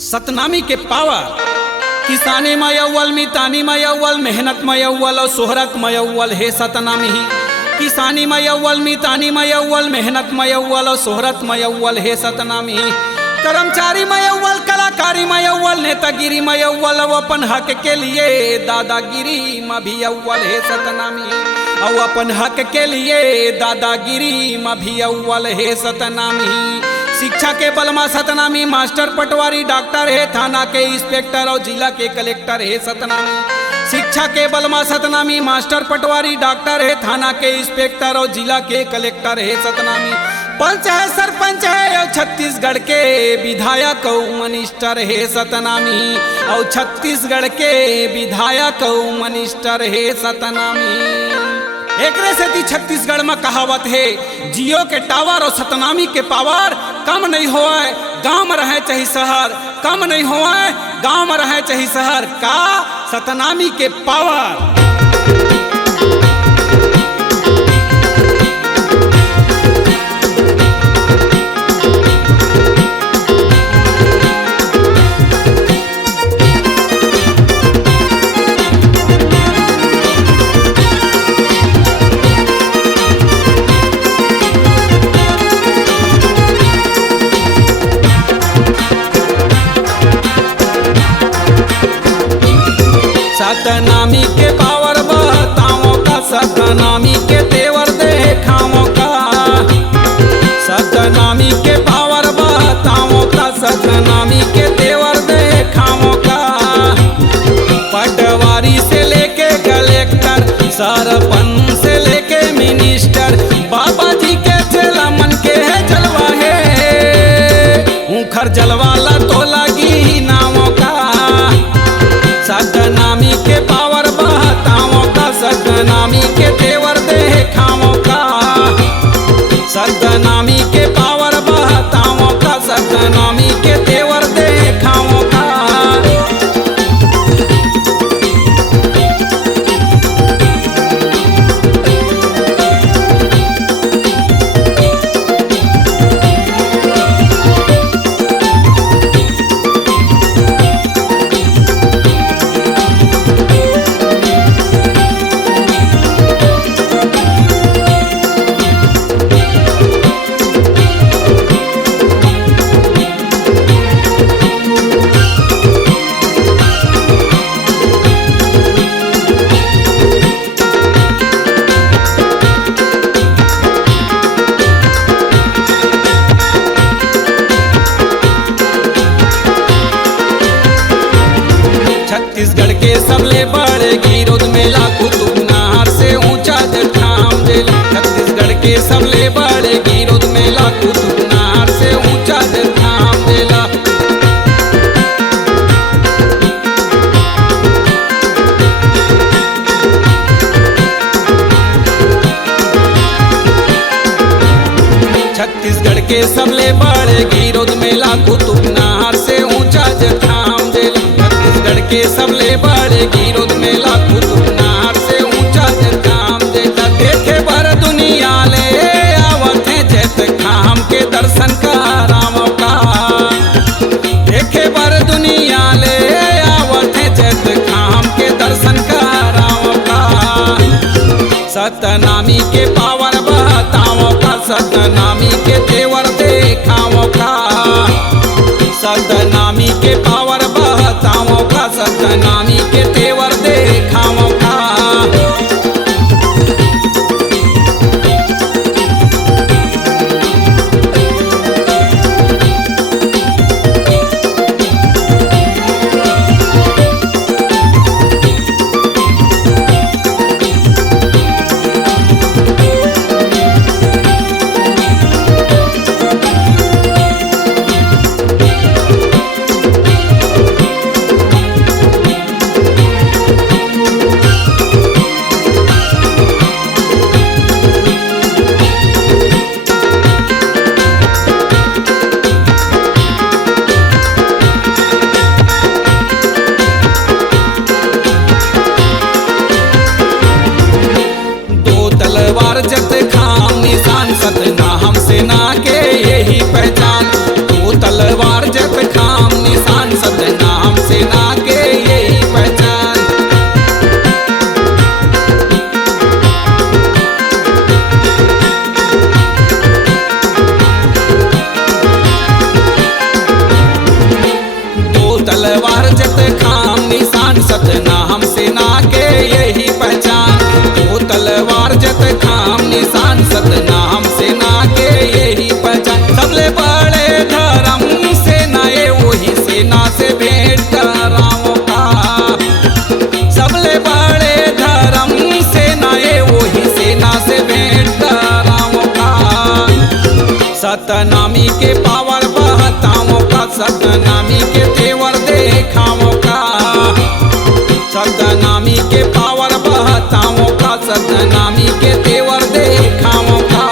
सतनामी के पावर किसानी में अव्वल, मितानी में अव्वल, मेहनत में अव्वल और शोहरत में अव्वल है सतनामी ही। किसानी में अव्वल, मितानी में अव्वल, मेहनत में अव्वल और शोहरत में अव्वल है सतनामी ही। कर्मचारी में अव्वल, कलाकारी में अव्वल, नेतागिरी में अव्वल और अपन हक के लिए दादागिरी में भी अव्वल है सतनामी। और अपन हक के लिए दादागिरी में भी अव्वल है सतनामी। शिक्षा के बल में सतनामी, मास्टर पटवारी डॉक्टर है, थाना के इंस्पेक्टर और जिला के कलेक्टर है सतनामी। शिक्षा के बल में सतनामी, मास्टर पटवारी डॉक्टर है, थाना के इंस्पेक्टर और जिला के कलेक्टर है सतनामी। पंच है, सरपंच है और छत्तीसगढ़ के विधायक और मिनिस्टर है सतनामी। और छत्तीसगढ़ के विधायक और मिनिस्टर है सतनामी। एकरे से छत्तीसगढ़ में कहावत है, जियो के टावर और सतनामी के पावर कम नहीं होए गांव में रहे चाहे शहर, कम नहीं होए गांव में रहे चाहे शहर का सतनामी के पावर। सतनामी के पावर बताओ का, सतनामी के तेवर देखाओ का। सतनामी के पावर बताओ का, सतनामी के तेवर देखाओ का। पटवारी से लेके कलेक्टर, सरपंच से लेके मिनिस्टर, बाबा जी के चला मन के है जलवा है। उखर जलवाला तो लगी नावों का। सतनामी के पावर बहताओं का, सतनामी के तेवर देखाओं का। सतनामी के पावर बहताओं का, सतनामी के तेवर देखाओं का। छत्तीसगढ़ के सबले बड़े गिरोध मेला कुतुब नहर से ऊंचा जठाम देला। छत्तीसगढ़ के सबले बड़े गिरोध मेला कुतुब नहर से ऊंचा जठाम देला। छत्तीसगढ़ के सबले बड़े गिरोध मेला कुतुब नहर से ऊंचा जठाम देला। छत्तीसगढ़ के सबले बड़े गिरोध मेला कुतुब नहर से ऊंचा जठाम देला। देखे भर दुनिया ले आवत है जैत खाम के दर्शन करावो का। देखे भर दुनिया ले आवत है जैत खाम के दर्शन करावो का। सतनामी के पावर बताओ का, सतनामी के तेवर देखाओ का। सतनामी के पावर बताओ का, सतनामी के तेवर देखाओ का। सतनामी के पावर बहताओं का, सतनामी के तेवर देखाओं का, सतनामी के पावर बहताओं का, सतनामी के तेवर देखाओं का।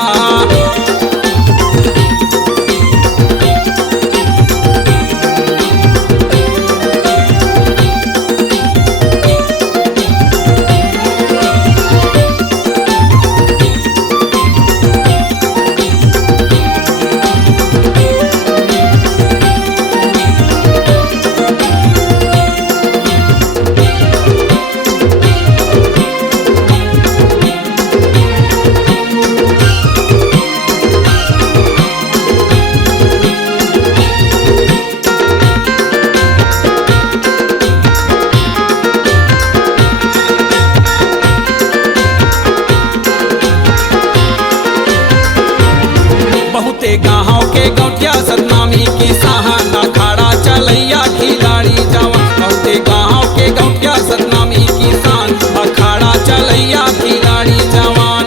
बहुते गाँव के गौटिया सतनामी किसान, अखाड़ा चलैया खिलाड़ी जवान। बहुते गाँव के गौटिया सतनामी किसान, अखाड़ा चलैया खिलाड़ी जवान।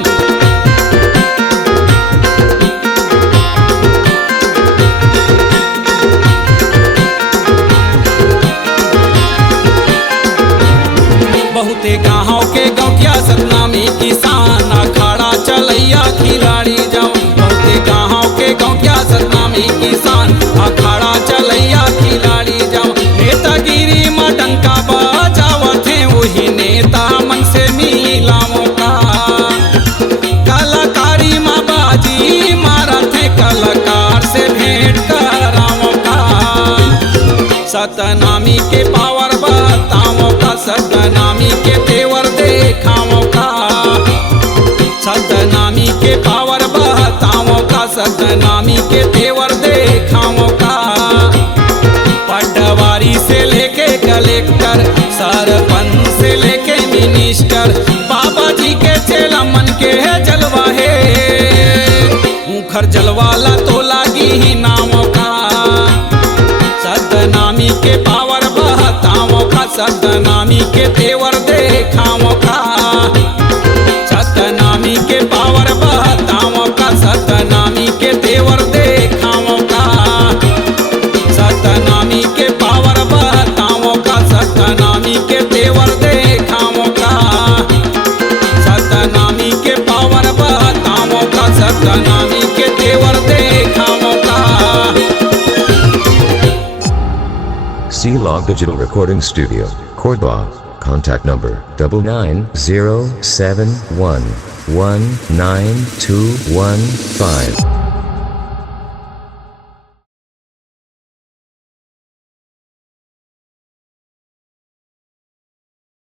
बहुते गाँव के गौटिया सतनामी किसान, अखाड़ा चलैया खिलाड़ी जवान। बहुते गाँव के गौटिया सतनामी किसान, अखाड़ा चलैया खिलाड़ी जवान। नेतागिरी में डंका बजावत है वही नेता मन से मिलाओ का, कलाकारी में बाजी मारत है कलाकार से भेंट कराओ का। सतनामी के पावर बताओ का, सतनामी के तेवर देखाओ का, सतनामी के पावर बताओ का, सतनामी के तेवर देखाओ का। पटवारी से लेके कलेक्टर, सरपंच से लेके मिनिस्टर, बाबा जी के चेला मन के है जलवा है। मुखर जलवाला तो लागी ही नाम का, सतनामी के पावर बहताओं का, सतनामी के तेवर देखाओ का, सतनामी के पावर बहताओं का, सतनामी के तेवर देखाओ का, सतनामी के पावर बहताओं का, सतनामी के तेवर देखाओ का, सतनामी के पावर बहताओं का, सतनामी के तेवर देखाओ का। C-Log Digital Recording Studio, Cordoba. Contact number 99071192115.